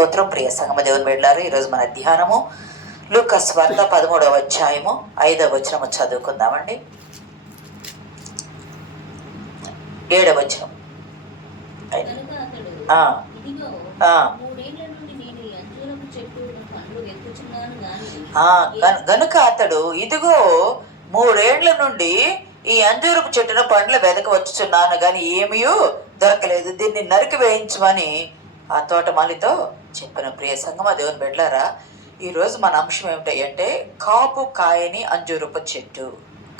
స్తోత్రం. ప్రియ సంగమ దేవుని బిడ్డలారా, ఈరోజు మన ధ్యానము లూకా సువార్త 13వ అధ్యాయము 5వ వచనము చదువుకుందామండి. 7వ వచనం. గనుక అతడు ఇదిగో 3 ఏండ్ల నుండి ఈ అంజూరపు చెట్టున పండ్లు వెదకవచ్చుచున్నాను గాని ఏమీ దొరకలేదు, దీన్ని నరికి వేయించమని ఆ తోటమాలితో చెప్పిన. ప్రియ సంగమ దేవుని బిడ్డలారా, ఈరోజు మన అంశం ఏమిటంటే కాపు కాయని అంజూరపు చెట్టు.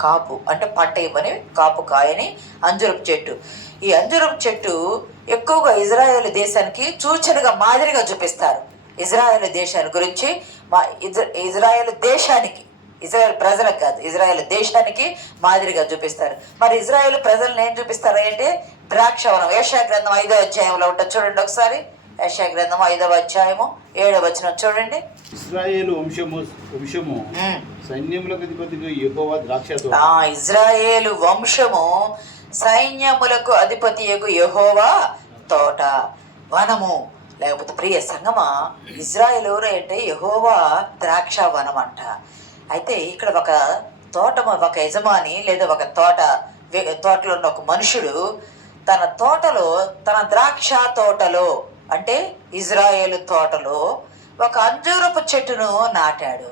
కాపు అంటే పంట ఇవ్వని కాపు కాయని అంజూరపు చెట్టు. ఈ అంజూరపు చెట్టు ఎక్కువగా ఇజ్రాయేల్ దేశానికి సూచనగా మాదిరిగా చూపిస్తారు. ఇజ్రాయేల్ దేశాన్ని గురించి ఇజ్రాయేల్ దేశానికి, ఇజ్రాయేల్ ప్రజలకు కాదు, ఇజ్రాయేల్ దేశానికి మాదిరిగా చూపిస్తారు. మరి ఇజ్రాయేల్ ప్రజలను ఏం చూపిస్తారు అంటే ద్రాక్షవనం. యెషయా గ్రంథం 5వ అధ్యాయంలో ఉంటుంది చూడండి ఒకసారి. యెషయా గ్రంథం 5వ అధ్యాయము 7వ వచనం చూడండి. ఇశ్రాయేలు వంశము సైన్యములకు అధిపతియగు యెహోవా ద్రాక్ష తోట. ఇజ్రాయేలు వంశము సైన్యములకు అధిపతియగు యెహోవా తోట, వనము. లేకపోతే ప్రియ సంగమా, ఇజ్రాయేల్ ఎవరు అంటే యెహోవా ద్రాక్ష వనం అంట. అయితే ఇక్కడ ఒక యజమాని లేదా ఒక తోటలో ఉన్న ఒక మనుషుడు తన తోటలో, తన ద్రాక్ష తోటలో అంటే ఇజ్రాయేలు తోటలో ఒక అంజూరపు చెట్టును నాటాడు.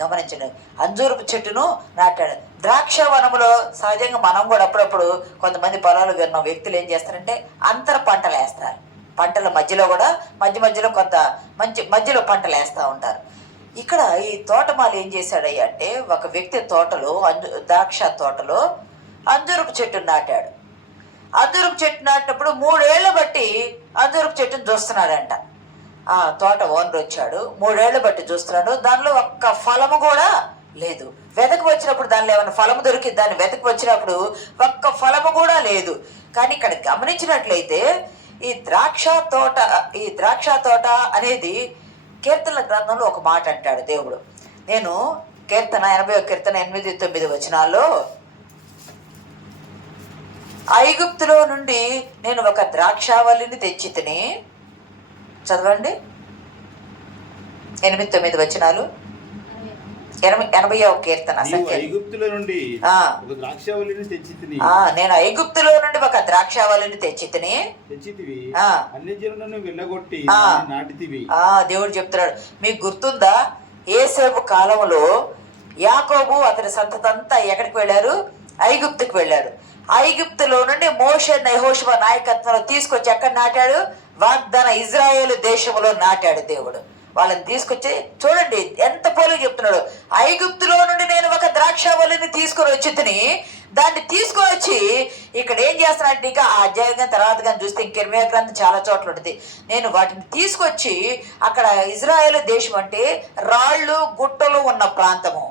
గమనించండి, అంజూరపు చెట్టును నాటాడు. ద్రాక్ష వనములో సహజంగా మనం కూడా అప్పుడప్పుడు కొంతమంది పొలాలు విన్న వ్యక్తులు ఏం చేస్తారంటే అంతర పంటలు వేస్తారు. పంటల మధ్యలో కూడా మధ్యలో కొంత మధ్యలో పంటలు వేస్తూ ఉంటారు. ఇక్కడ ఈ తోటమాలి ఏం చేశాడయ్య అంటే ఒక వ్యక్తి తోటలో ద్రాక్ష తోటలో అంజూరపు చెట్టును నాటాడు. అంజూరపు చెట్టు నాటినప్పుడు 3 ఏళ్ళు బట్టి అంజూరపు చెట్టును చూస్తున్నాడంట. ఆ తోట ఓనర్ వచ్చాడు, 3 ఏళ్ళు బట్టి చూస్తున్నాడు. దానిలో ఒక్క ఫలము కూడా లేదు. వెతకు వచ్చినప్పుడు దానిలో ఏమైనా ఫలము దొరికి దాన్ని వెతకు వచ్చినప్పుడు ఒక్క ఫలము కూడా లేదు. కానీ ఇక్కడ గమనించినట్లయితే ఈ ద్రాక్ష తోట అనేది కీర్తనల గ్రంథంలో ఒక మాట అంటాడు దేవుడు. నేను కీర్తన 80వ కీర్తన 8-9 వచనాల్లో ఐగుప్తులో నుండి నేను ఒక ద్రాక్షావల్లిని తెచ్చి తిని, చదవండి 8-9 వచనాలు. 80వ కీర్తన. ఐగుప్తులో నుండి ఒక ద్రాక్షావల్లిని తెచ్చి తిని, నేను ఐగుప్తులో నుండి ఒక ద్రాక్షావల్లిని తెచ్చితిని, అన్యజనులను వెళ్ళగొట్టి నాటితివి. దేవుడు చెప్తున్నాడు. మీకు గుర్తుందా, యేసేపు కాలంలో యాకోబు అతని సంతతంతా ఎక్కడికి వెళ్ళారు? ఐగుప్తుకు వెళ్ళారు. ఐగుప్తులో నుండి మోషే యెహోషువ నాయకత్వంలో తీసుకొచ్చి ఎక్కడ నాటాడు? వాగ్దాన ఇజ్రాయేలు దేశంలో నాటాడు దేవుడు. వాళ్ళని తీసుకొచ్చి చూడండి ఎంత పోలిక చెప్తున్నాడు. ఐగుప్తులో నుండి నేను ఒక ద్రాక్షావల్లిని తీసుకొని వచ్చి తిని, దాన్ని తీసుకొని వచ్చి ఇక్కడ ఏం చేస్తున్నాడంటే, ఇక ఆ అధ్యాయం తర్వాత కానీ చూస్తే ఇంకెర్మియా గ్రంథం చాలా చోట్ల ఉంటుంది. నేను వాటిని తీసుకొచ్చి అక్కడ ఇజ్రాయేల్ దేశం అంటే రాళ్ళు గుట్టలు ఉన్న ప్రాంతము,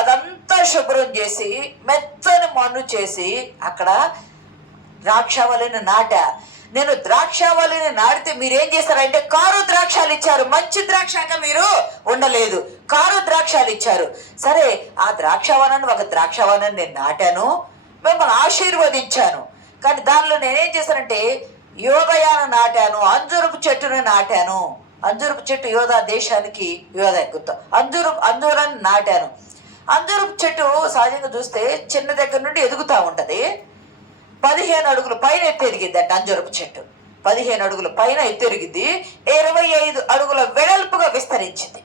అదంతా శుభ్రం చేసి మెత్తని మన్ను చేసి అక్కడ ద్రాక్షావల్లిని నాటా. నేను ద్రాక్షావల్లిని నాటితే మీరేం చేస్తారంటే కారు ద్రాక్షాలు ఇచ్చారు. మంచి ద్రాక్షగా మీరు ఉండలేదు, కారు ద్రాక్షాలు ఇచ్చారు. సరే, ఆ ద్రాక్షావనాన్ని ఒక ద్రాక్షావనాన్ని నేను నాటాను, మిమ్మల్ని ఆశీర్వదించాను. కానీ దానిలో నేనేం చేశానంటే యోదయాను నాటాను, అంజూరపు చెట్టును నాటాను. అంజూరపు చెట్టు యోధా దేశానికి అంజూరాన్ని నాటాను. అంజూరపు చెట్టు సహజంగా చూస్తే చిన్న దగ్గర నుండి ఎదుగుతూ ఉంటుంది. 15 అడుగుల పైన ఎత్తు ఎదిగిద్ది అంజూరపు చెట్టు. 15 అడుగుల పైన ఎత్తు ఎరిగిద్ది, 25 అడుగుల వెడల్పుగా విస్తరించింది.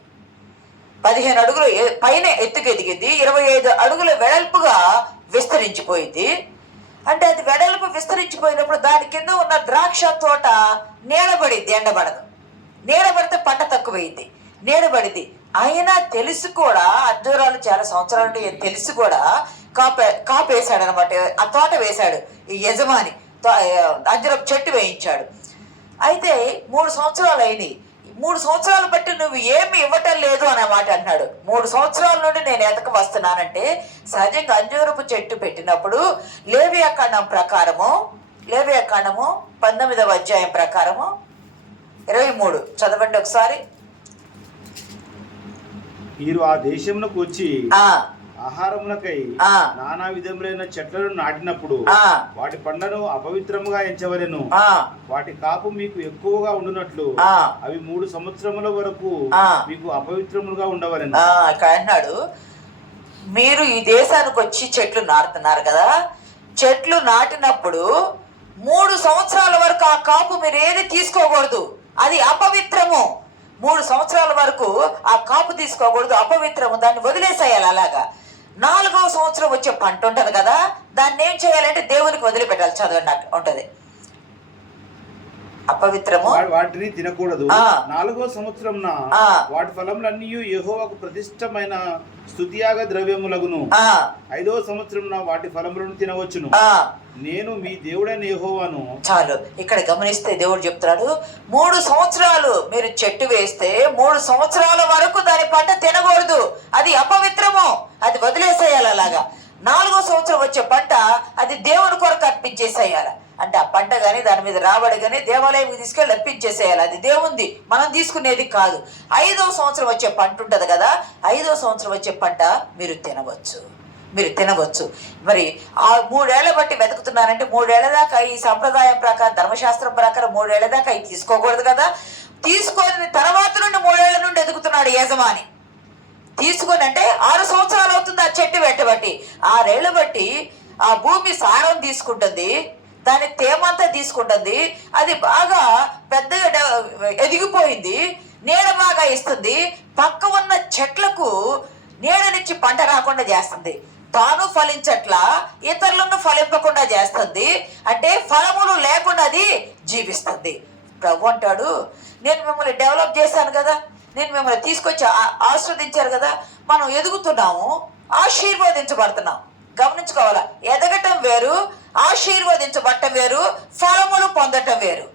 15 అడుగులు పైన ఎత్తుకు ఎదిగింది, 25 అడుగుల వెడల్పుగా విస్తరించిపోయింది. అంటే అది వెడల్పు విస్తరించిపోయినప్పుడు దాని కింద ఉన్న ద్రాక్ష తోట నీడబడిద్ది, ఎండబడదు. నీడబడితే పంట తక్కువైంది, నీడబడిద్ది. అయినా తెలిసి కూడా అంజూరాలు చాలా సంవత్సరాల నుండి తెలిసి కూడా కాపు వేశాడు అనమాట. ఆ తోట వేశాడు ఈ యజమాని, అంజూరపు చెట్టు వేయించాడు. అయితే 3 సంవత్సరాలు అయినాయి. 3 సంవత్సరాలు బట్టి నువ్వు ఏమి ఇవ్వటం లేదు అనే మాట అన్నాడు. 3 సంవత్సరాల నుండి నేను ఎతక వస్తున్నానంటే సహజంగా అంజూరపు చెట్టు పెట్టినప్పుడు లేవియాకాండం ప్రకారము 19వ అధ్యాయం ప్రకారము 23 చదవండి ఒకసారి. మీరు ఆ దేశంలోకి వచ్చి ఆహారములకై ఆ. నానా విధములైన చెట్లను నాటినప్పుడు ఆ. వాటి పండ్లను అపవిత్రముగా ఎంచవలెను. ఆ. వాటి కాపు మీకు ఎక్కువగా ఉండునట్లు ఆ. అవి 3 సంవత్సరముల వరకు ఆ. మీకు అపవిత్రములుగా ఉండవలెను. ఇక్కడ అన్నాడు, మీరు ఈ దేశానికి వచ్చి చెట్లు నాటుతున్నారు కదా, చెట్లు నాటినప్పుడు 3 సంవత్సరాల వరకు ఆ కాపు మీరు ఏది తీసుకోకూడదు, అది అపవిత్రము. 3 సంవత్సరాల వరకు ఆ కాపు తీసుకోకూడదు, అపవిత్రము, దాన్ని వదిలేసేయాలి. అలాగా 4వ సంవత్సరం వచ్చే పంట ఉంటది కదా, దాన్ని ఏం చేయాలంటే దేవునికి వదిలిపెట్టాలి. చదవండి ఉంటది, అపవిత్రము వాటిని తినకూడదు. ఆ. 4వ సంవత్సరం ఆ. వాటి ఫలములన్నీ యెహోవాకు ప్రతిష్టమైన స్తుతియాగ ద్రవ్యములగును. 5వ సంవత్సరం వాటి ఫలములను తినవచ్చును. నేను మీ దేవుడైన యెహోవాను. చాలు. ఇక్కడ గమనిస్తే దేవుడు చెప్తున్నాడు, 3 సంవత్సరాలు మీరు చెట్టు వేస్తే 3 సంవత్సరాల వరకు దాని పంట తినకూడదు, అది అపవిత్రము, అది వదిలేసేయాలి. అలాగా 4వ సంవత్సరం వచ్చే పంట అది దేవుని కొరకు అర్పించేసేయాలి. అంటే ఆ పంట కానీ దాని మీద రాబడి కానీ దేవాలయంకి తీసుకెళ్ళి అర్పించేసేయాలి, అది దేవుంది, మనం తీసుకునేది కాదు. 5వ సంవత్సరం వచ్చే పంట ఉంటుంది కదా, 5వ సంవత్సరం వచ్చే పంట మీరు తినవచ్చు. మరి ఆ 3 ఏళ్ల బట్టి వెతుకుతున్నారంటే 3 ఏళ్ల దాకా ఈ సంప్రదాయం ప్రకారం, ధర్మశాస్త్రం ప్రకారం 3 ఏళ్ల దాకా ఇది తీసుకోకూడదు కదా. తీసుకొని తర్వాత నుండి 3 ఏళ్ల నుండి ఎదుగుతున్నాడు యజమాని. తీసుకొని అంటే 6 సంవత్సరాలు అవుతుంది ఆ చెట్టు పెట్టబట్టి. 6 ఏళ్ల బట్టి ఆ భూమి సారం తీసుకుంటుంది, దాని తేమంతా తీసుకుంటుంది, అది బాగా పెద్దగా ఎదిగిపోయింది, నీడ బాగా ఇస్తుంది, పక్క ఉన్న చెట్లకు నీడనిచ్చి పంట రాకుండా చేస్తుంది, తాను ఫలించట్లా ఇతరులను ఫలింపకుండా చేస్తుంది, అంటే ఫలములు లేకుండా అది జీవిస్తుంది. ప్రభు అంటాడు, నేను మిమ్మల్ని డెవలప్ చేశాను కదా, నేను మిమ్మల్ని తీసుకొచ్చి ఆస్వాదించారు కదా, మనం ఎదుగుతున్నాము, ఆశీర్వదించబడుతున్నాం. గమనించుకోవాలా, ఎదగటం వేరు, ఆశీర్వదించబడటం వేరు, ఫలములు పొందటం వేరు.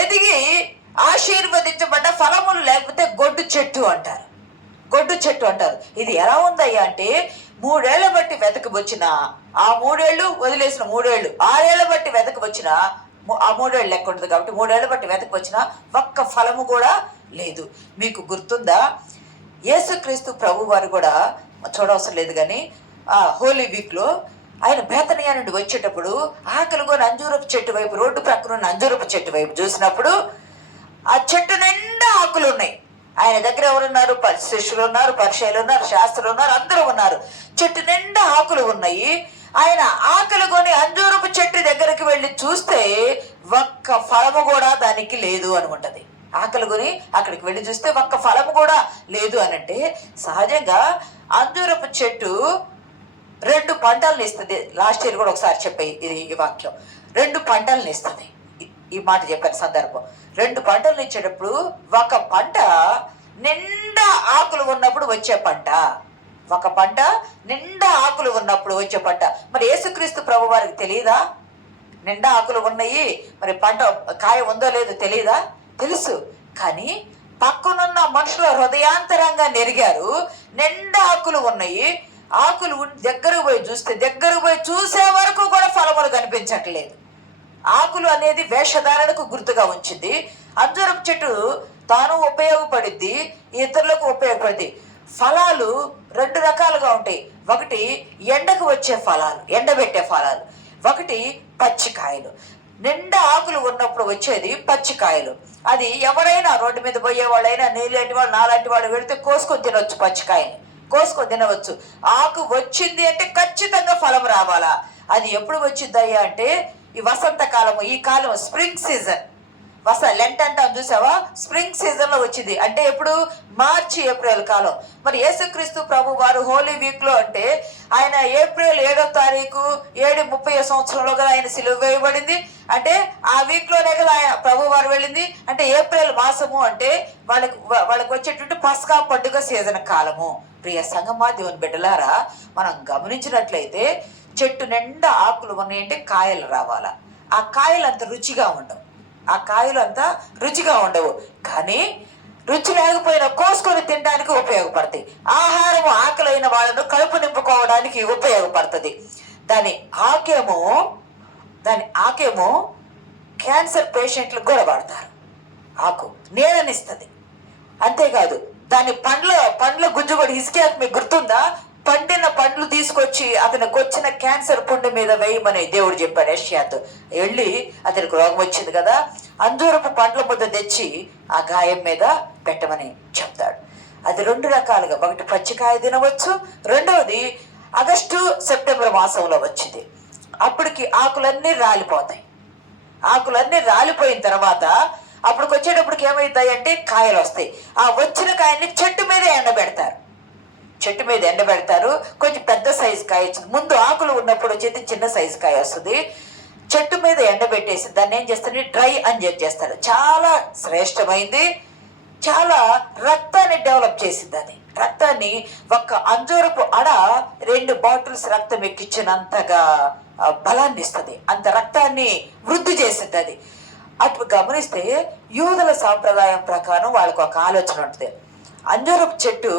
ఎదిగి ఆశీర్వదించబడ్డ ఫలములు లేకపోతే గొడ్డు చెట్టు అంటారు. ఇది ఎలా ఉందయ్యా అంటే 3 ఏళ్ల బట్టి వెతకు వచ్చిన ఆ 3 ఏళ్ళు వదిలేసిన 3 ఏళ్ళు, 6 ఏళ్ల బట్టి వెతకు వచ్చిన ఆ 3 ఏళ్ళు లెక్క ఉంటుంది కాబట్టి 3 ఏళ్ల బట్టి వెతకు వచ్చిన ఒక్క ఫలము కూడా లేదు. మీకు గుర్తుందా, యేసుక్రీస్తు ప్రభు వారు కూడా చూడవసరం లేదు కానీ హోలీ వీక్లో ఆయన బేతనియా నుండి వచ్చేటప్పుడు ఆకలిగోని అంజూరపు చెట్టు వైపు, రోడ్డు ప్రక్కన ఉన్న అంజూరపు చెట్టు వైపు చూసినప్పుడు ఆ చెట్టు నిండా ఆకులు ఉన్నాయి. ఆయన దగ్గర ఎవరున్నారు? శిష్యులు ఉన్నారు, పరిచయులు ఉన్నారు, శాస్త్రులు ఉన్నారు, అందరూ ఉన్నారు. చెట్టు నిండా ఆకులు ఉన్నాయి. ఆయన ఆకలి కొని అంజూరపు చెట్టు దగ్గరికి వెళ్ళి చూస్తే ఒక్క ఫలము కూడా దానికి లేదు అని ఉంటది. ఆకలి కొని అక్కడికి వెళ్ళి చూస్తే ఒక్క ఫలము కూడా లేదు అనంటే, సహజంగా అంజూరపు చెట్టు 2 పంటలను ఇస్తుంది. లాస్ట్ ఇయర్ కూడా ఒకసారి చెప్పాయి ఈ వాక్యం, 2 పంటలను ఇస్తుంది. ఈ మాట చెప్పిన సందర్భం, 2 పంటలను ఇచ్చేటప్పుడు ఒక పంట నిండా ఆకులు ఉన్నప్పుడు వచ్చే పంట, ఒక పంట నిండా ఆకులు ఉన్నప్పుడు వచ్చే పంట. మరి యేసుక్రీస్తు ప్రభు వారికి తెలియదా నిండా ఆకులు ఉన్నాయి, మరి పంట కాయ ఉందో లేదో తెలియదా? తెలుసు. కానీ పక్కనున్న మనుషుల హృదయాంతరంగా నెరిగారు, నిండా ఆకులు ఉన్నాయి, ఆకులు దగ్గరకు పోయి చూసే వరకు కూడా ఫలములు కనిపించట్లేదు. ఆకులు అనేది వేషధారణకు గుర్తుగా ఉంచింది. అంజూరపు చెట్టు తాను ఉపయోగపడిద్ది, ఇతరులకు ఉపయోగపడింది. ఫలాలు 2 రకాలుగా ఉంటాయి. ఒకటి ఎండకు వచ్చే ఫలాలు, ఎండబెట్టే ఫలాలు, ఒకటి పచ్చికాయలు. నిండా ఆకులు ఉన్నప్పుడు వచ్చేది పచ్చికాయలు. అది ఎవరైనా రోడ్డు మీద పోయే వాళ్ళైనా, నీలాంటి వాళ్ళు నాలాంటి వాళ్ళు వెళితే కోసుకొని తినవచ్చు, పచ్చికాయని కోసుకొని తినవచ్చు. ఆకు వచ్చింది అంటే ఖచ్చితంగా ఫలం రావాలా. అది ఎప్పుడు వచ్చిందయ్యా అంటే ఈ వసంతకాలము, ఈ కాలం స్ప్రింగ్ సీజన్, లెంట్ అంటాం చూసావా, స్ప్రింగ్ సీజన్ లో వచ్చింది. అంటే ఎప్పుడు? మార్చి ఏప్రిల్ కాలం. మరి యేసుక్రీస్తు ప్రభు వారు హోలీ వీక్ లో అంటే ఆయన ఏప్రిల్ 7వ తారీఖు 7:30 సంవత్సరంలో కదా ఆయన సిలువ వేయబడింది. అంటే ఆ వీక్ లోనే కదా ఆయన ప్రభు వారు వెళ్ళింది. అంటే ఏప్రిల్ మాసము అంటే వాళ్ళకి వచ్చేటువంటి పస్కా పండుగ సీజన్ కాలము. ప్రియ సంగమా, దేవుని బిడ్డలారా, మనం గమనించినట్లయితే చెట్టు నిండా ఆకులు ఉన్నాయంటే కాయలు రావాలా. ఆ కాయలు అంత రుచిగా ఉండవు, కానీ రుచి లేకపోయినా కోసుకొని తినడానికి ఉపయోగపడతాయి. ఆహారము ఆకలైన వాళ్ళను కడుపు నింపుకోవడానికి ఉపయోగపడుతుంది. దాని ఆకేమో క్యాన్సర్ పేషెంట్లకు కూడా వాడతారు. ఆకు నీడనిస్తుంది. అంతేకాదు దాని పండ్ల గుజ్జు కూడా, హిస్కియాకు మీకు గుర్తుందా? పండిన పండ్లు తీసుకొచ్చి అతనికి వచ్చిన క్యాన్సర్ పుండు మీద వేయమని దేవుడు చెప్పాడు యెషయాతో. వెళ్ళి అతనికి రోగం వచ్చింది కదా, అంజూరపు పండ్ల ముద్ద తెచ్చి ఆ గాయం మీద పెట్టమని చెప్తాడు. అది రెండు రకాలుగా, ఒకటి పచ్చికాయ తినవచ్చు, రెండవది ఆగస్టు సెప్టెంబర్ మాసంలో వచ్చింది. అప్పటికి ఆకులన్నీ రాలిపోతాయి. ఆకులన్నీ రాలిపోయిన తర్వాత అప్పటికి వచ్చేటప్పటికి ఏమవుతాయి అంటే కాయలు వస్తాయి. ఆ వచ్చిన కాయల్ని చెట్టు మీద ఎండబెడతారు. చెట్టు మీద ఎండబెడతారు. కొంచెం పెద్ద సైజు కాయ వచ్చింది. ముందు ఆకులు ఉన్నప్పుడు వచ్చేది చిన్న సైజు కాయ వస్తుంది. చెట్టు మీద ఎండబెట్టేసి దాన్ని ఏం చేస్తారు, డ్రై అని చేస్తారు. చాలా శ్రేష్టమైంది, చాలా రక్తాన్ని డెవలప్ చేసింది. అది రక్తాన్ని ఒక్క అంజూరపు అడ 2 బాటిల్స్ రక్తం ఎక్కించినంతగా బలాన్ని ఇస్తుంది. అంత రక్తాన్ని వృద్ధి చేసింది అది. అటు గమనిస్తే యూదుల సాంప్రదాయం ప్రకారం వాళ్ళకు ఒక ఆలోచన ఉంటుంది. అంజూరపు చెట్టు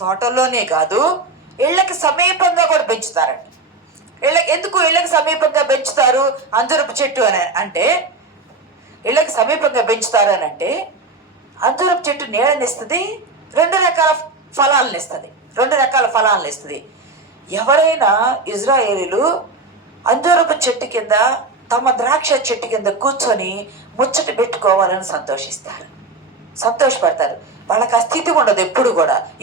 తోటల్లోనే కాదు, ఇళ్ళకి సమీపంగా కూడా పెంచుతారండి. ఎందుకు ఇళ్ళకి సమీపంగా పెంచుతారు అంజూరపు చెట్టు అని అంటే, ఇళ్ళకి సమీపంగా పెంచుతారు అని అంటే, అంజూరపు చెట్టు నీడనిస్తుంది, 2 రకాల ఫలాలను ఇస్తుంది. 2 రకాల ఫలాలను ఇస్తుంది. ఎవరైనా ఇజ్రాయేలీలు అంజూరపు చెట్టు కింద, తమ ద్రాక్ష చెట్టు కింద కూర్చొని ముచ్చట పెట్టుకోవాలని సంతోషపడతారు. వాళ్ళకి ఆ స్థితి ఉండదు.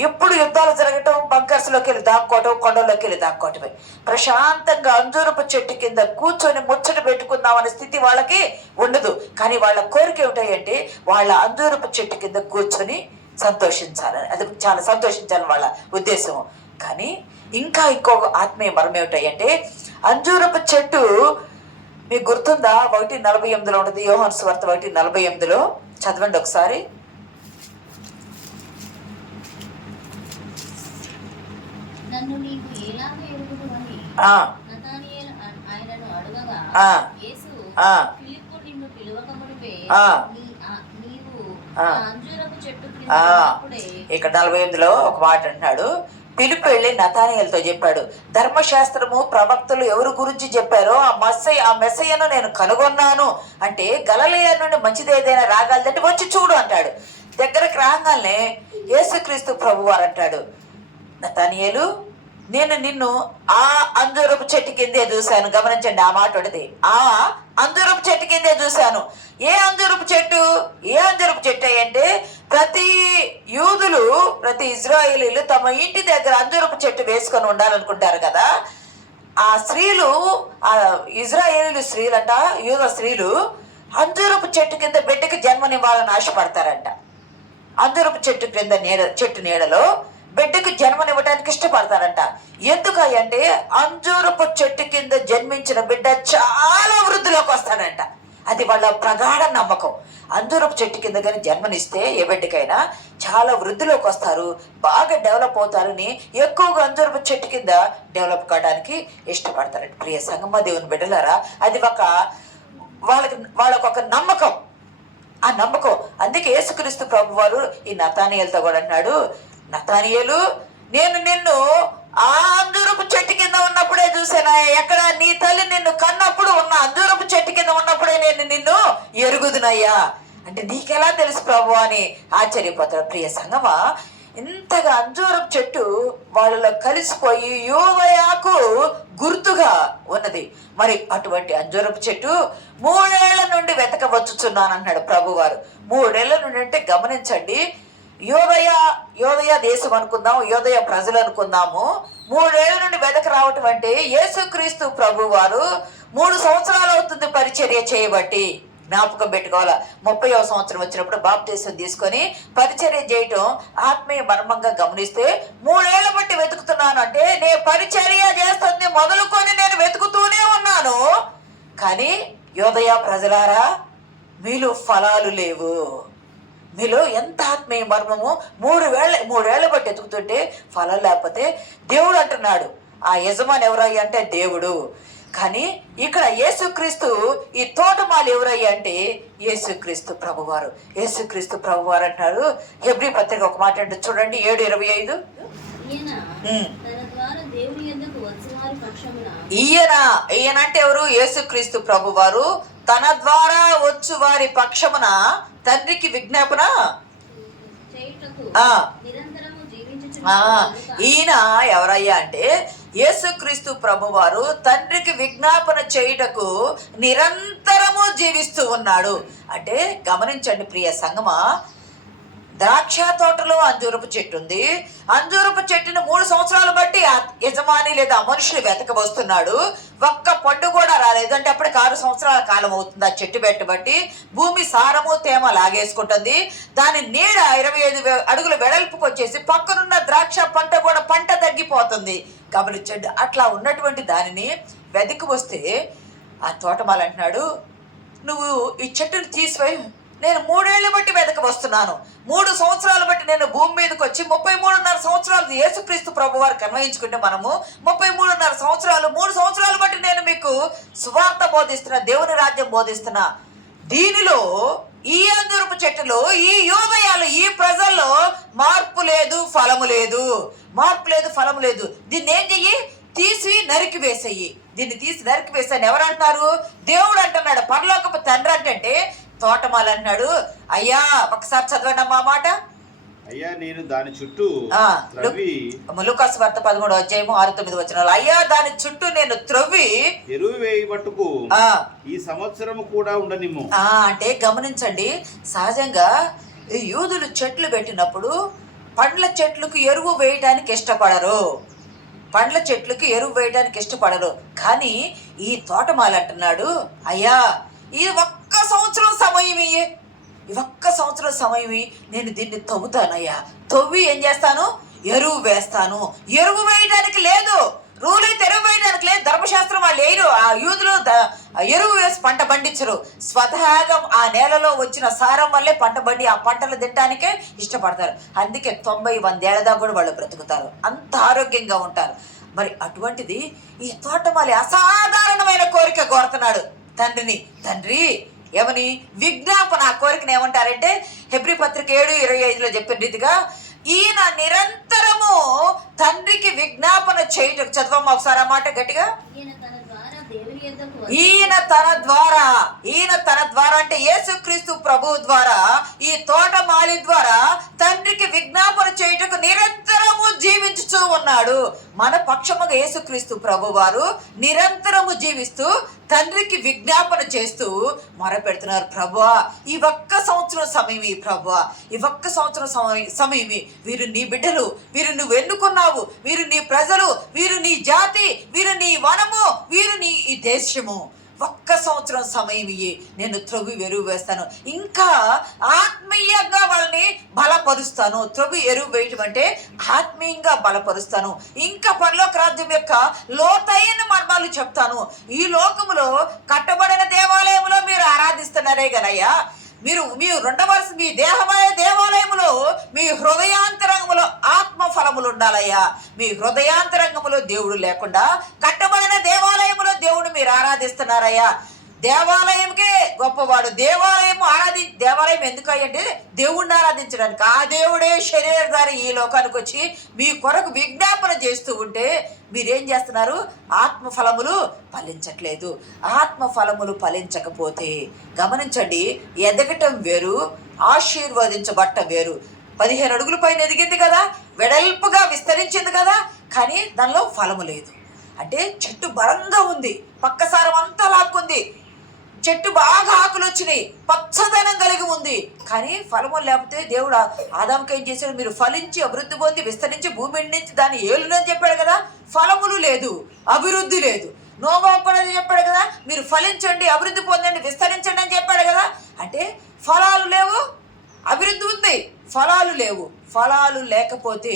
ఎప్పుడు యుద్ధాలు జరగటం, బంకర్స్లోకి వెళ్ళి దాక్కోవటం, కొండల్లోకి వెళ్ళి దాక్కోవటమే. ప్రశాంతంగా అంజూరపు చెట్టు కింద కూర్చొని ముచ్చట పెట్టుకుందామనే స్థితి వాళ్ళకి ఉండదు. కానీ వాళ్ళ కోరిక ఏమిటాయంటే వాళ్ళ అంజూరపు చెట్టు కింద కూర్చొని సంతోషించాలని, అది చాలా సంతోషించాలని వాళ్ళ ఉద్దేశం. కానీ ఇంకా ఇంకొక ఆత్మీయ మరం ఏమిటాయంటే, అంజూరపు చెట్టు మీకు గుర్తుందా, 1:48 ఉంటుంది. యోహాను సువార్త 1:48 చదవండి ఒకసారి. నన్ను నీవు ఎలాగ ఎరుగుదువని నతానియేలు ఆయనను అడగగా, యేసు ఫిలిప్పు నిన్ను పిలువక మునిపే నీవు అంజూరపు చెట్టు కింద ఉన్నప్పుడే. ఇక్కడ 48లో ఒక మాట అంటున్నాడు. పిలుపు వెళ్ళి నతానియేలుతో చెప్పాడు, ధర్మశాస్త్రము ప్రవక్తలు ఎవరి గురించి చెప్పారో ఆ మెస్సయ్యను నేను కనుగొన్నాను అంటే, గలిలయ నుండి మంచిది ఏదైనా రాగలదంటే వచ్చి చూడు అంటాడు. దగ్గరకు రాగానే యేసుక్రీస్తు ప్రభువారు అంటాడు, నతానియేలు, నేను నిన్ను ఆ అంజూరపు చెట్టు కిందే చూశాను. గమనించండి, ఆ మాట ఒకటి, ఆ అంజూరపు చెట్టు కిందే చూశాను. ఏ అంజూరపు చెట్టు అంటే, ప్రతి యూదులు, ప్రతి ఇజ్రాయేలీలు తమ ఇంటి దగ్గర అంజూరపు చెట్టు వేసుకొని ఉండాలనుకుంటారు కదా. ఆ స్త్రీలు, ఆ ఇజ్రాయేలీలు స్త్రీలంట, యూద స్త్రీలు అంజూరపు చెట్టు కింద బిడ్డకి జన్మనివ్వాలని ఆశపడతారంట. అంజూరపు చెట్టు నీడలో బిడ్డకు జన్మనివ్వడానికి ఇష్టపడతారంట. ఎందుకంటే అంజూరపు చెట్టు కింద జన్మించిన బిడ్డ చాలా వృద్ధిలోకి వస్తాడంట. అది వాళ్ళ ప్రగాఢ నమ్మకం. అంజూరపు చెట్టు కింద కానీ జన్మనిస్తే ఏ బిడ్డకైనా చాలా వృద్ధిలోకి వస్తారు, బాగా డెవలప్ అవుతారని ఎక్కువగా అంజూరపు చెట్టు కింద డెవలప్ కావడానికి ఇష్టపడతారంట. ప్రియ సంగమ దేవుని బిడ్డలారా, అది వాళ్ళకు ఒక నమ్మకం. ఆ నమ్మకం, అందుకే యేసుక్రీస్తు ప్రభు వారు ఈ నతానియేలుతో కూడా అన్నాడు, నతానియేలు, నేను నిన్ను ఆ అంజూరపు చెట్టు కింద ఉన్నప్పుడే చూసానా, ఎక్కడ నీ తల్లి నిన్ను కన్నప్పుడు ఉన్న అంజూరపు చెట్టు కింద ఉన్నప్పుడే నేను నిన్ను ఎరుగుదునయ్యా అంటే, నీకెలా తెలుసు ప్రభు అని ఆశ్చర్యపోతాడు. ప్రియ సంగమా, ఇంతగా అంజూరపు చెట్టు వాళ్ళలో కలిసిపోయి యోవయాకు గుర్తుగా ఉన్నది. మరి అటువంటి అంజూరపు చెట్టు 3 ఏళ్ల నుండి వెతకవచ్చుచున్నాను అన్నాడు ప్రభువారు. 3 ఏళ్ల నుండి అంటే గమనించండి, యోదయ దేశం అనుకుందాం, యోదయ ప్రజలు అనుకుందాము. 3 ఏళ్ల నుండి వెతక రావటం అంటే, యేసుక్రీస్తు ప్రభు వారు 3 సంవత్సరాలు అవుతుంది పరిచర్య చేయబట్టి. జ్ఞాపకం పెట్టుకోవాలా. 30వ సంవత్సరం వచ్చినప్పుడు బాప్టిజం తీసుకొని పరిచర్య చేయటం ఆత్మీయ మర్మంగా గమనిస్తే, 3 ఏళ్ల బట్టి వెతుకుతున్నాను అంటే, నేను పరిచర్య చేస్తుంది మొదలుకొని నేను వెతుకుతూనే ఉన్నాను. కానీ యోదయ ప్రజలారా, మీలో ఫలాలు లేవు. మీలో ఎంత ఆత్మీయ మర్మము. 3 ఏళ్ల బట్టి ఎతుకుతుంటే ఫలం లేకపోతే, దేవుడు అంటున్నాడు, ఆ యజమాని ఎవరయ్యా అంటే దేవుడు. కానీ ఇక్కడ యేసుక్రీస్తు ఈ తోటమాలు ఎవరయ్యా అంటే యేసుక్రీస్తు ప్రభువారు. యేసుక్రీస్తు ప్రభువారు అంటున్నారు. హెబ్రీ పత్రిక ఒక మాట అంటే చూడండి, 7:25, ఈయన అంటే ఎవరు? యేసుక్రీస్తు ప్రభువారు తన ద్వారా వచ్చు వారి పక్షమున తండ్రికి విజ్ఞాపన ఈయన ఎవరయ్యా అంటే యేసుక్రీస్తు ప్రభువారు తండ్రికి విజ్ఞాపన చేయుటకు నిరంతరము జీవిస్తూ ఉన్నాడు. అంటే గమనించండి ప్రియ సంగమా, ద్రాక్ష తోటలో అంజూరపు చెట్టు ఉంది. అంజూరపు చెట్టును 3 సంవత్సరాలు బట్టి ఆ యజమాని లేదా మనుషులు వెతక వస్తున్నాడు. ఒక్క పండు కూడా రాలేదు. అంటే అప్పటికి 6 సంవత్సరాల కాలం అవుతుంది ఆ చెట్టు బట్టి. భూమి సారము తేమ లాగేసుకుంటుంది. దాని నీడ 25 అడుగుల వెడల్పుకు వచ్చేసి పక్కనున్న ద్రాక్ష పంట కూడా పంట తగ్గిపోతుంది. గమనించండి, అట్లా ఉన్నటువంటి దానిని వెతికి వస్తే ఆ తోటమాలి అంటున్నాడు, నువ్వు ఈ చెట్టును తీసిపోయి, నేను 3 ఏళ్ళు బట్టి వెతక వస్తున్నాను, 3 సంవత్సరాలు బట్టి నేను భూమి మీదకి వచ్చి 33.5 సంవత్సరాలు యేసుక్రీస్తు ప్రభు వారికి అన్వయించుకుంటే మనము 33.5 సంవత్సరాలు, 3 సంవత్సరాలు బట్టి నేను మీకు సువార్త బోధిస్తున్నా, దేవుని రాజ్యం బోధిస్తున్నా. దీనిలో ఈ అంజూరపు చెట్టులో, ఈ యోదయాలు, ఈ ప్రజల్లో మార్పు లేదు, ఫలము లేదు. మార్పు లేదు, ఫలము లేదు. దీన్ని ఏం చెయ్యి? తీసి నరికి వేసేయి. దీన్ని తీసి నరికి వేసాను. ఎవరంటున్నారు? దేవుడు అంటున్నాడు. పరలోకపు తండ్రి అంటే తోటమాలి అంటున్నాడు, అయ్యా ఒకసారి చదవండి అమ్మా మాట. అయ్యా నేను దాని చుట్టూ లూకాసు వార్త 13వ అధ్యాయము 6-9 వచనాలు. అయ్యా దాని చుట్టూ నేను త్రవ్వి ఎరువు వేయబట్టుకు ఈ సంవత్సరము కూడా ఉండనిమ్ము. అంటే గమనించండి, సహజంగా యూదులు చెట్లు పెట్టినప్పుడు పండ్ల చెట్లకు ఎరువు వేయడానికి ఇష్టపడరు. పండ్ల చెట్లకు ఎరువు వేయడానికి ఇష్టపడరు. కానీ ఈ తోటమాలి అంటున్నాడు, అయ్యా ఈ ఒక్క సంవత్సరం సమయం ఇయ్యి, ఈ ఒక్క సంవత్సరం సమయం నేను దీన్ని తవ్వుతానయ్యా. తవ్వి ఏం చేస్తాను? ఎరువు వేస్తాను. ఎరువు వేయడానికి లేదు, రూల్ అయితే ఎరువు వేయడానికి లేదు. ధర్మశాస్త్రం వాళ్ళు వేయరు. ఆ యూదులు ఎరువు వేసి పంట పండించరు. స్వతహాగా ఆ నేలలో వచ్చిన సారం వల్లే పంట పండి ఆ పంటలు తినడానికే ఇష్టపడతారు. అందుకే 90-100 ఏళ్ల దాకా కూడా వాళ్ళు బ్రతుకుతారు, అంత ఆరోగ్యంగా ఉంటారు. మరి అటువంటిది ఈ తోటమాలి అసాధారణమైన కోరిక కోరుతున్నాడు తండ్రిని. తండ్రి ఏమని? విజ్ఞాపన. ఆ కోరికను ఏమంటారంటే హెబ్రీ పత్రిక 7:25లో చెప్పిన రీతిగా ఈయన నిరంతరము తండ్రికి విజ్ఞాపన చేయుటకు. చదవమ్మా ఒకసారి ఆ మాట గట్టిగా. ఈయన తన ద్వారా అంటే యేసుక్రీస్తు ప్రభువు ద్వారా, ఈ తోటమాలి ద్వారా తండ్రికి విజ్ఞాపన చేయుటకు నిరంతరము జీవించుతూ ఉన్నాడు. మన పక్షముగా యేసుక్రీస్తు ప్రభు వారు నిరంతరము జీవిస్తూ తండ్రికి విజ్ఞాపన చేస్తూ మొరపెడుతున్నారు. ప్రభువా ఈ ఒక్క సంవత్సరం సమయం, ప్రభువా ఈ ఒక్క సంవత్సరం సమయం, వీరు నీ బిడ్డలు, వీరు నువ్వు ఎన్నుకున్నావు, వీరు నీ ప్రజలు, వీరు నీ జాతి, వీరు నీ వనము, వీరు నీ ఈ దేశము. ఒక్క సంవత్సరం సమయం ఇయ్యి, నేను త్రవ్వి ఎరువు వేస్తాను. ఇంకా ఆత్మీయంగా వాళ్ళని బలపరుస్తాను. త్రవ్వి ఎరువు వేయటం అంటే ఆత్మీయంగా బలపరుస్తాను. ఇంకా పరలోక రాజ్యం యొక్క లోతైన మర్మాలు చెప్తాను. ఈ లోకములో కట్టబడిన దేవాలయంలో మీరు ఆరాధిస్తున్నారే గనయ్యా, మీరు ఉండవలసిన మీ దేహమైన దేవాలయములో మీ హృదయాంతరంగంలో ఆత్మ ఫలములు ఉండాలయ్యా. మీ హృదయాంతరంగంలో దేవుడు లేకుండా కట్టబడిన దేవాలయములో దేవుడు మీరు ఆరాధిస్తున్నారయ్యా. దేవాలయంకే గొప్పవాడు. దేవాలయం ఎందుకంటే దేవుణ్ణి ఆరాధించడానికి. ఆ దేవుడే శరీరధారి ఈ లోకానికి వచ్చి మీ కొరకు విజ్ఞాపన చేస్తూ ఉంటే మీరేం చేస్తున్నారు? ఆత్మ ఫలములు ఫలించట్లేదు. ఆత్మ ఫలములు ఫలించకపోతే గమనించండి, ఎదగటం వేరు, ఆశీర్వదించబట్టం వేరు. 15 అడుగుల పైన ఎదిగింది కదా, వెడల్పుగా విస్తరించింది కదా, కానీ దానిలో ఫలము లేదు. అంటే చెట్టు బలంగా ఉంది, పక్కసారం అంతా లాక్కుంది, చెట్టు బాగా ఆకులు వచ్చినాయి, పచ్చదనం కలిగి ఉంది, కానీ ఫలము లేకపోతే దేవుడు ఆదాముకి ఏం చేశాడు? మీరు ఫలించి అభివృద్ధి పొంది విస్తరించి భూమి నుంచి దాన్ని ఏలునని చెప్పాడు కదా. ఫలములు లేదు, అభివృద్ధి లేదు. నోవాహు కూడా చెప్పాడు కదా, మీరు ఫలించండి, అభివృద్ధి పొందండి, విస్తరించండి అని చెప్పాడు కదా. అంటే ఫలాలు లేవు, అభివృద్ధి ఉంది, ఫలాలు లేవు. ఫలాలు లేకపోతే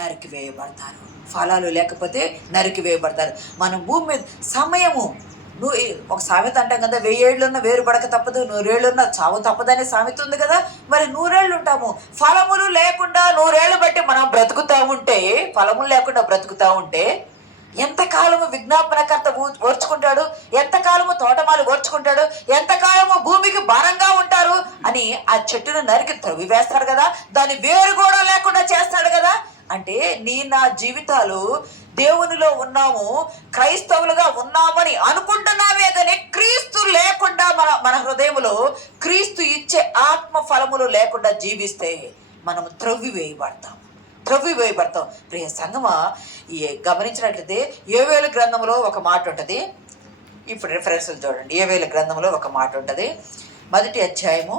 నరికివేయబడతారు. ఫలాలు లేకపోతే నరికివేయబడతారు. మనం భూమి మీద సమయము, నువ్వు ఒక సామెత అంటాం కదా, 1000 ఏళ్ళున్న వేరు పడక తప్పదు, 100 ఏళ్ళున్న చావు తప్పదనే సామెత ఉంది కదా. మరి 100 ఏళ్ళు ఉంటాము, ఫలములు లేకుండా 100 ఏళ్ళు బట్టి మనం బ్రతుకుతూ ఉంటే, ఫలములు లేకుండా బ్రతుకుతూ ఉంటే ఎంతకాలము విజ్ఞాపనకర్త ఓర్చుకుంటాడు, ఎంతకాలము తోటమాలి ఓర్చుకుంటాడు, ఎంతకాలము భూమికి భారంగా ఉంటారు అని ఆ చెట్టును నరికి త్రవ్వి వేస్తాడు కదా, దాని వేరు కూడా లేకుండా చేస్తాడు కదా. అంటే నా జీవితాలు దేవునిలో ఉన్నాము, క్రైస్తవులుగా ఉన్నామని అనుకుంటున్నామే కానీ క్రీస్తు లేకుండా మన హృదయములో క్రీస్తు ఇచ్చే ఆత్మ ఫలములు లేకుండా జీవిస్తే మనం త్రవ్వి వేయబడతాం. త్రవ్వివేయబడతాం. ప్రియ సంగమా, ఈ గమనించినట్లయితే యోవేలు గ్రంథంలో ఒక మాట ఉంటుంది. ఇప్పుడు రిఫరెన్స్లు చూడండి. యోవేలు గ్రంథంలో ఒక మాట ఉంటుంది. 1వ అధ్యాయము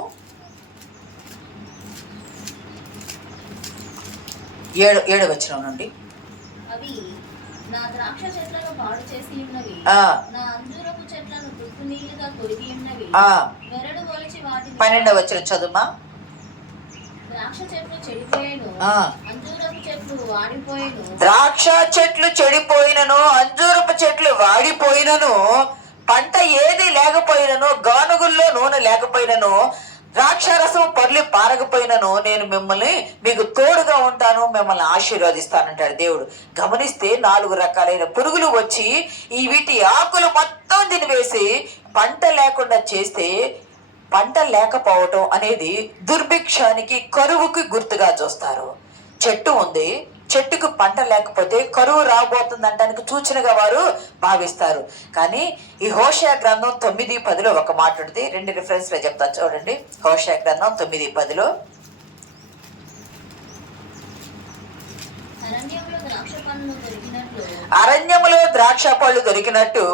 7వ వచనం నుండి. అవి నా ద్రాక్ష చెట్లను పాడు చేసి ఉన్నవి, నా అంజూరపు చెట్లను తుప్పు నీళ్లుగా కొరికి ఉన్నవి, బెరడు ఒలిచి వాటిని. 12వ వచనం చదువుమా. ద్రాక్ష చెట్లు చెడిపోయాను, అంజూరపు చెట్లు వాడిపోయాను. ద్రాక్ష చెట్లు చెడిపోయినను, అంజూరపు చెట్లు వాడిపోయినను, పంట ఏది లేకపోయినను, గానుగుల్లో నూనె లేకపోయినను, ద్రాక్షారసం పర్లి పారకపోయినను, నేను మిమ్మల్ని మీకు తోడుగా ఉంటాను, మిమ్మల్ని ఆశీర్వదిస్తానంటాడు దేవుడు. గమనిస్తే 4 రకాలైన పురుగులు వచ్చి ఈ వీటి ఆకులు మొత్తం తినివేసి పంట లేకుండా చేస్తే, పంట లేకపోవటం అనేది దుర్భిక్షానికి, కరువుకి గుర్తుగా చూస్తారు. చెట్టు ఉంది, చెట్టుకు పంట లేకపోతే కరువు రాబోతుంది అంటానికి సూచనగా వారు భావిస్తారు. కానీ ఈ హోషేయ గ్రంథం 9:10 ఒక మాట ఉంటుంది. 2 రిఫరెన్స్లో చెప్తాను చూడండి. హోషేయ గ్రంథం 9:10 అరణ్యములో ద్రాక్ష పళ్ళు దొరికినట్టు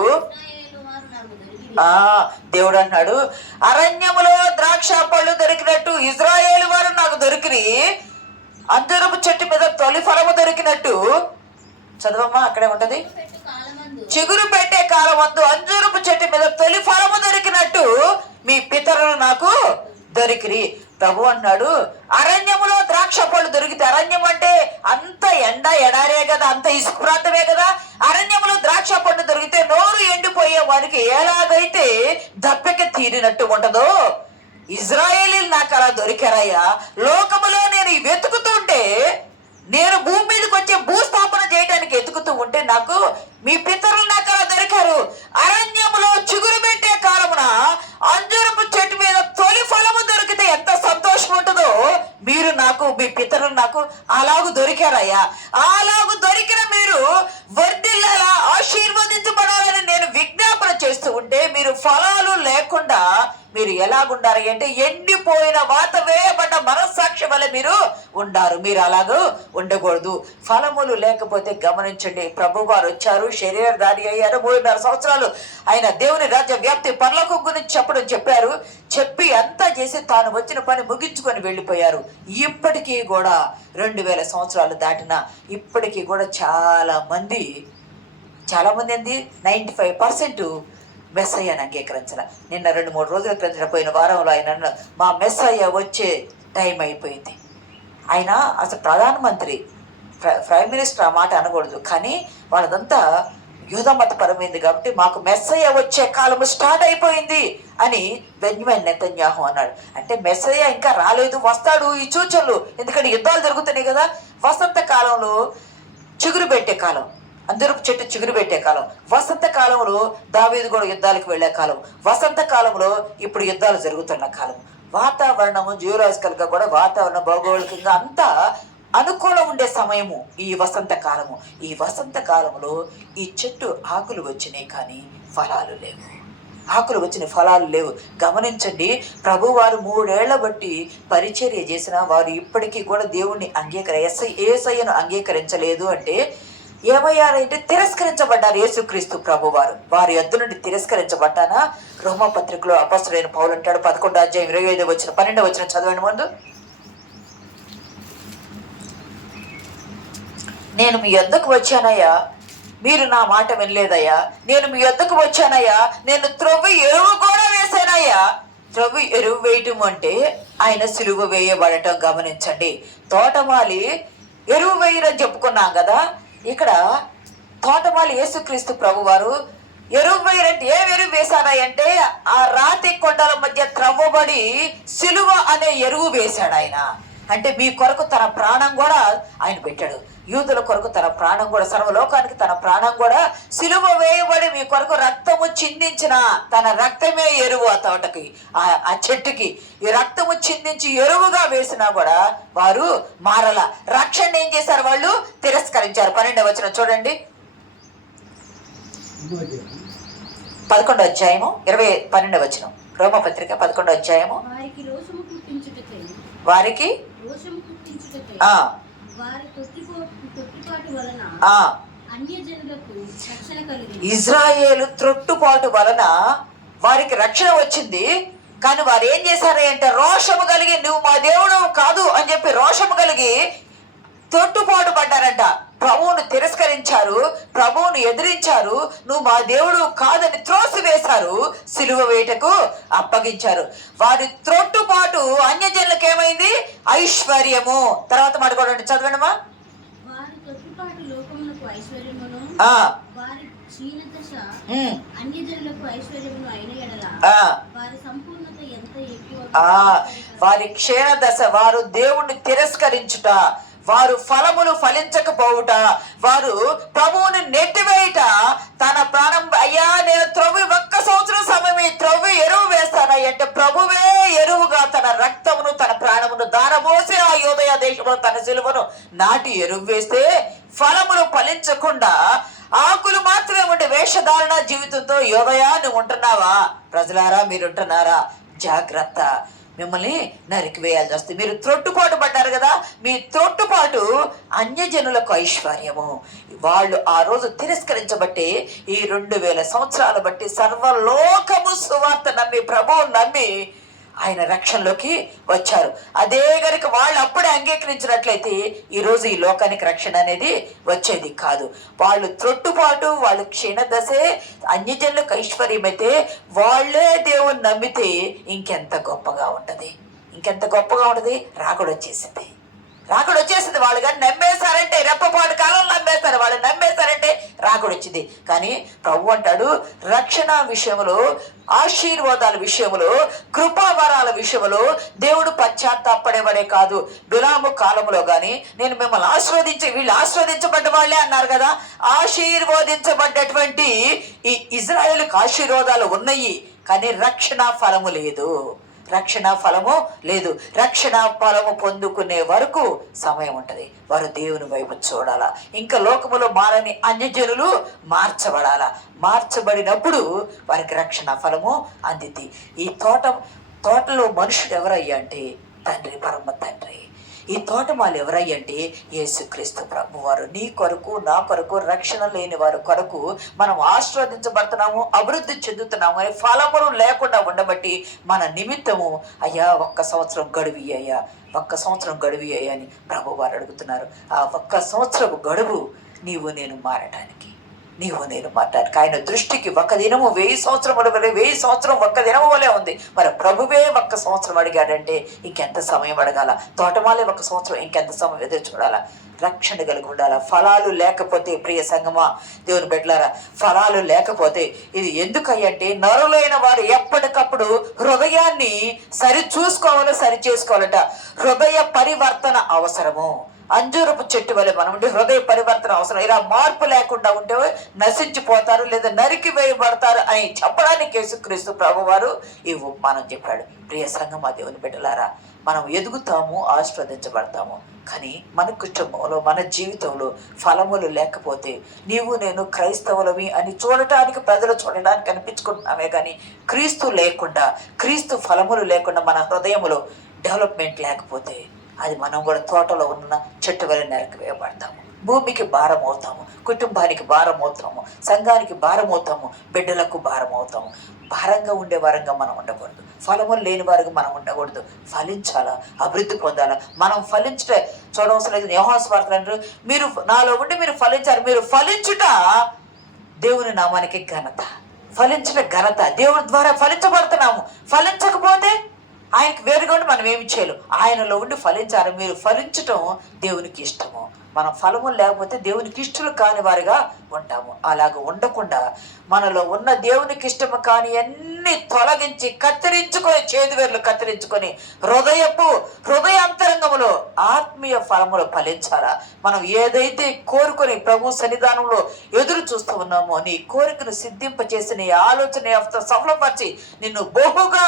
దేవుడు అన్నాడు, అరణ్యములో ద్రాక్ష పళ్ళు దొరికినట్టు ఇజ్రాయేలు వారు నాకు దొరికిరి, అంజూరపు చెట్టు మీద తొలి ఫలము దొరికినట్టు. చదవమ్మా, అక్కడే ఉంటది. చిగురు పెట్టే కాలమందు అంజూరపు చెట్టు మీద తొలి ఫలము దొరికినట్టు మీ పితరులు నాకు దొరికిరి. ప్రభు అన్నాడు, అరణ్యములో ద్రాక్ష పళ్ళు దొరికితే, అరణ్యం అంటే అంత ఎండ ఎడారే కదా, అంత ఇసుక ప్రాంతమే కదా. అరణ్యములో ద్రాక్ష పళ్ళు దొరికితే నోరు ఎండిపోయే వారికి ఎలాగైతే దప్పిక తీరినట్టు ఉంటదో, ఇజ్రాయేలీలు నాకు అలా దొరికారయ్యా. లోకములో నేను వెతుకుతుంటే, నేను భూమి మీదకి వచ్చే భూస్థాపన చేయడానికి వెతుకుతూ ఉంటే నాకు మీ పితరులు నాకు అలా దొరికారు. అరణ్యములో చిగురు పెట్టే కాలమున అంజూరపు చెట్టు మీద తొలి ఫలము దొరికితే ఎంత సంతోషం ఉంటుందో, మీరు నాకు, మీ పితరులు నాకు అలాగూ దొరికారయ్యా. అలాగూ దొరికిన మీరు వర్ధిల్లాలా, ఆశీర్వదించబడాలని నేను విజ్ఞాపన చేస్తూ ఉంటే, మీరు ఫలాలు లేకుండా మీరు ఎలాగుండారు అంటే ఎండిపోయిన వాత వేయబడ్డ మనస్సాక్షి వల్ల మీరు ఉండారు. మీరు అలాగూ ఉండకూడదు. ఫలములు లేకపోతే గమనించండి, ప్రభు వారు వచ్చారు, శరీరధారి అయ్యారు, 3.5 సంవత్సరాలు ఆయన దేవుని రాజ్య వ్యాప్తి పరలోకం గురించి చెప్పారు. చెప్పి అంతా చేసి తాను వచ్చిన పని ముగించుకొని వెళ్ళిపోయారు. ఇప్పటికీ కూడా 2000 సంవత్సరాలు దాటినా ఇప్పటికీ కూడా చాలా మంది ఏంది 95% మెస్సయ్యను అంగీకరించాల. నిన్న 2-3 రోజుల క్రిందట పోయిన వారంలో ఆయన మా మెస్సయ్య వచ్చే టైం అయిపోయింది. ఆయన అసలు ప్రధానమంత్రి, ప్రైమ్ మినిస్టర్ ఆ మాట అనకూడదు, కానీ వాళ్ళదంతా యూదమతపరమైంది కాబట్టి మాకు మెస్సయ్య వచ్చే కాలము స్టార్ట్ అయిపోయింది అని బెంజమిన్ నెతన్యాహు అన్నాడు. అంటే మెస్సయ్య ఇంకా రాలేదు, వస్తాడు. ఈ సూచనలు, ఎందుకంటే యుద్ధాలు జరుగుతున్నాయి కదా. వసంత కాలంలో చిగురు పెట్టే కాలం, అంజూరపు చెట్టు చిగురు పెట్టే కాలం. వసంత కాలంలో దావీదు కూడా యుద్ధాలకు వెళ్ళే కాలం. వసంత కాలంలో ఇప్పుడు యుద్ధాలు జరుగుతున్న కాలం. వాతావరణము జియోలాజికల్గా కూడా వాతావరణ భౌగోళికంగా అంతా అనుకూలం ఉండే సమయము ఈ వసంత కాలము. ఈ వసంత కాలంలో ఈ చెట్టు ఆకులు వచ్చినాయి కానీ ఫలాలు లేవు. ఆకులు వచ్చిన ఫలాలు లేవు. గమనించండి, ప్రభువారు 3 ఏళ్ల బట్టి పరిచర్య చేసిన వారు ఇప్పటికీ కూడా దేవుణ్ణి యేసయ్యను అంగీకరించలేదు. అంటే ఏమయ్యారంటే తిరస్కరించబడ్డారు. యేసుక్రీస్తు ప్రభువారు వారి యొద్ద నుండి తిరస్కరించబడ్డానా. రోమాపత్రికలో అపొస్తలుడైన పౌలు అంటాడు, 11వ అధ్యాయం 25వ వచనం 12వ వచనం చదవండి ముందు. నేను మీ యొద్దకు వచ్చానయ్యా, మీరు నా మాట వినలేదయ్యా. నేను మీ యొద్దకు వచ్చానయ్యా, నేను త్రవ్వి ఎరువు కూడా వేసానయ్యా. త్రవ్వి ఎరువు వేయటం అంటే ఆయన సిలువ వేయబడటం. గమనించండి, తోటమాలి ఎరువు వేయరని చెప్పుకున్నాం కదా. ఇక్కడ తోటమాలి యేసుక్రీస్తు ప్రభువారు ఎరువు వేయరంటే ఏ ఎరువు వేశాడంటే ఆ రాతి కొండల మధ్య త్రవ్వబడి సిలువ అనే ఎరువు వేశాడు ఆయన. అంటే మీ కొరకు తన ప్రాణం కూడా ఆయన పెట్టాడు. యూదుల కొరకు తన ప్రాణం కూడా, సర్వలోకానికి తన ప్రాణం కూడా సిలువ వేయబడి మీ కొరకు రక్తము చిందించిన తన రక్తమే ఎరువు. ఆ తోటకి, ఆ చెట్టుకి ఈ రక్తము చిందించి ఎరువుగా వేసినా కూడా వారు మారల. రక్షణ ఏం చేశారు? వాళ్ళు తిరస్కరించారు. 12వ వచనం చూడండి, 11వ అధ్యాయము 12వ వచనం, రోమపత్రిక 11వ అధ్యాయము. వారికి వారి తొట్టిపాటు వలన అన్యజనులకు రక్షణ కలిగింది. ఇజ్రాయేలు త్రొట్టుపాటు వలన వారికి రక్షణ వచ్చింది. కానీ వారు ఏం చేశారు అంటే రోషము కలిగి నువ్వు మా దేవుడు కాదు అని చెప్పి రోషము కలిగి తొట్టుపాటు పడ్డారంట. ప్రభువును తిరస్కరించారు, ప్రభువును ఎదిరించారు, నువ్వు మా దేవుడు కాదని త్రోసివేశారు, సిలువ వేటకు అప్పగించారు. వారి త్రొట్టుపాటు అన్యజనులకు ఏమైంది? ఐశ్వర్యము. తర్వాత మాట కూడా చదవండిమా. వారి తొట్టిపాటు లోకమునకు ఐశ్వర్యమును, వారి క్షీణదశ అన్యజనులకు ఐశ్వర్యమును అయిన ఎడల వారి సంపూర్ణత ఎంత ఎక్కువ. వారి క్షీణదశ, వారు దేవుణ్ణి తిరస్కరించుట, వారు ఫలములు ఫలించకపోవుట, వారు ప్రభువుని నెట్టివేయుట, తన ప్రాణం అయ్యా నేను ఒక్క సంవత్సరం సమయమే త్రవ్వి ఎరువు వేస్తానయ్య అంటే ప్రభువే ఎరువుగా తన రక్తమును తన ప్రాణమును దారబోసి ఆ యోదయ దేశంలో తన సిలువను నాటి ఎరువు వేస్తే ఫలములు ఫలించకుండా ఆకులు మాత్రమే ఉండే వేషధారణ జీవితంతో యోదయా నువ్వు ఉంటున్నావా? ప్రజలారా మీరుంటున్నారా? జాగ్రత్త, మిమ్మల్ని నరికి వేయాల్సి వస్తుంది. మీరు త్రొట్టుపాటు పడ్డారు కదా, మీ త్రొట్టుపాటు అన్యజనులకు ఐశ్వర్యము. వాళ్ళు ఆ రోజు తిరస్కరించబట్టి ఈ 2000 సంవత్సరాలు బట్టి సర్వలోకము సువార్త నమ్మి ప్రభువు నమ్మి ఆయన రక్షణలోకి వచ్చారు. అదే గనుక వాళ్ళు అప్పుడే అంగీకరించినట్లయితే ఈరోజు ఈ లోకానికి రక్షణ అనేది వచ్చేది కాదు. వాళ్ళు త్రొట్టుపాటు, వాళ్ళు క్షీణదశే, అన్యజనులకు ఐశ్వర్యం అయితే వాళ్ళే దేవుని నమ్మితే ఇంకెంత గొప్పగా ఉంటది, ఇంకెంత గొప్పగా ఉంటది. రాకడొచ్చేసింది. వాళ్ళు కానీ నమ్మేశారంటే రెప్పపాటు కాలం నమ్మేస్తారు, వాళ్ళు నమ్మేశారంటే రాకడొచ్చింది. కానీ ప్రభు అంటాడు రక్షణ విషయంలో, ఆశీర్వాదాల విషయంలో, కృపావరాల విషయంలో దేవుడు పశ్చాత్తాపడేవాడే కాదు. బిలాము కాలంలో కానీ నేను మిమ్మల్ని వీళ్ళు ఆశీర్వదించబడ్డ వాళ్ళే అన్నారు కదా, ఆశీర్వదించబడ్డటువంటి ఈ ఇజ్రాయేలుకి ఆశీర్వాదాలు ఉన్నాయి కానీ రక్షణ ఫలము లేదు. రక్షణ ఫలము పొందుకునే వరకు సమయం ఉంటది. వారు దేవుని వైపు చూడాలా. ఇంకా లోకములో మారని అన్యజనులు మార్చబడినప్పుడు వారికి రక్షణ ఫలము అందింది. ఈ తోటలో మనుషుడు ఎవరయ్యా అంటే తండ్రి, పరమ తండ్రి. ఈ తోటమాలు ఎవరయ్యంటే యేసుక్రీస్తు ప్రభు వారు. నీ కొరకు నా కొరకు, రక్షణ లేని వారి కొరకు మనం ఆశీర్వదించబడుతున్నాము, అభివృద్ధి చెందుతున్నాము అని ఫలములు లేకుండా ఉండబట్టి మన నిమిత్తము అయ్యా ఒక్క సంవత్సరం గడువి అయ్యా అని ప్రభు వారు అడుగుతున్నారు. ఆ ఒక్క సంవత్సరం గడువు నీవు నేను మారటానికి ఆయన దృష్టికి ఒక్క దినము 1000 సంవత్సరముల వలె, 1000 సంవత్సరం ఒక్క దినము వలె ఉంది. మరి ప్రభువే ఒక్క సంవత్సరం అడిగాడంటే ఇంకెంత సమయం అడగాల? తోటమాలే ఒక్క సంవత్సరం, ఇంకెంత సమయం ఎదురు చూడాలా? రక్షణ కలిగి ఉండాలా. ఫలాలు లేకపోతే ప్రియ సంగమా, దేవుని బిడ్డలారా, ఫలాలు లేకపోతే ఇది ఎందుకంటే నరులైన వారు ఎప్పటికప్పుడు హృదయాన్ని సరి చేసుకోవాలట. హృదయ పరివర్తన అవసరము. అంజూరపు చెట్టు వల్ల మనం ఉంటే హృదయ పరివర్తన అవసరం. ఇలా మార్పు లేకుండా ఉంటే నశించిపోతారు లేదా నరికి వేయబడతారు అని చెప్పడానికి యేసుక్రీస్తు ప్రభు వారు ఈ ఉపమానం చెప్పాడు. ప్రియ సంగమా, దేవుని బిడ్డలారా, మనం ఎదుగుతాము, ఆశీర్వదించబడతాము. కానీ మన కుటుంబంలో, మన జీవితంలో ఫలములు లేకపోతే నీవు నేను క్రైస్తవులవి అని ప్రజలు చూడడానికి అనిపించుకుంటున్నామే కానీ క్రీస్తు ఫలములు లేకుండా మన హృదయంలో డెవలప్మెంట్ లేకపోతే అది మనం కూడా తోటలో ఉన్న చెట్టు వల్ల నరికి వేయబడతాము. భూమికి భారం అవుతాము, కుటుంబానికి భారం అవుతాము, సంఘానికి భారం అవుతాము, బిడ్డలకు భారం అవుతాము. భారంగా ఉండే వారంగా మనం ఉండకూడదు, ఫలములు లేని వారుగా మనం ఉండకూడదు. ఫలించాలా, అభివృద్ధి పొందాలా. మనం చూడవలసిన లేదు. యోహాను సువార్తలో అంటారు, మీరు నాలో ఉండి మీరు ఫలించారు. మీరు ఫలించుట దేవుని నామానికి ఘనత. దేవుని ద్వారా ఫలించబడుతున్నాము. ఫలించకపోతే ఆయనకు వేరుగా ఉండి మనం ఏమి చేయలేం. ఆయనలో ఉండి ఫలించారు. మీరు ఫలించటం దేవునికి ఇష్టము. మనం ఫలములు లేకపోతే దేవునికి ఇష్టలు కాని వారిగా ఉంటాము. అలాగ ఉండకుండా మనలో ఉన్న దేవునికి ఇష్టము కాని అన్ని తొలగించి చేదువేర్లు కత్తిరించుకొని హృదయాంతరంగములో ఆత్మీయ ఫలములు ఫలించాలా. మనం ఏదైతే కోరుకొని ప్రభు సన్నిధానంలో ఎదురు చూస్తూ ఉన్నామో నీ కోరికను సిద్ధింపచేసి నీ ఆలోచన సఫలపరిచి నిన్ను బహుగా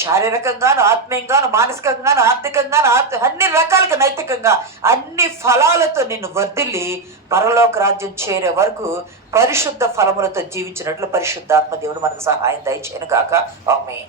శారీరకంగాను, ఆత్మీయంగాను, మానసికంగాను, ఆర్థికంగాను, అన్ని రకాలుగా నైతికంగా అన్ని ఫలాలతో నిన్ను వర్ధిల్లి పరలోక రాజ్యం చేరే వరకు పరిశుద్ధ ఫలములతో జీవించినట్లు పరిశుద్ధాత్మ దేవుడు మనకు సహాయం దయచేయను గాక. ఆమేన్.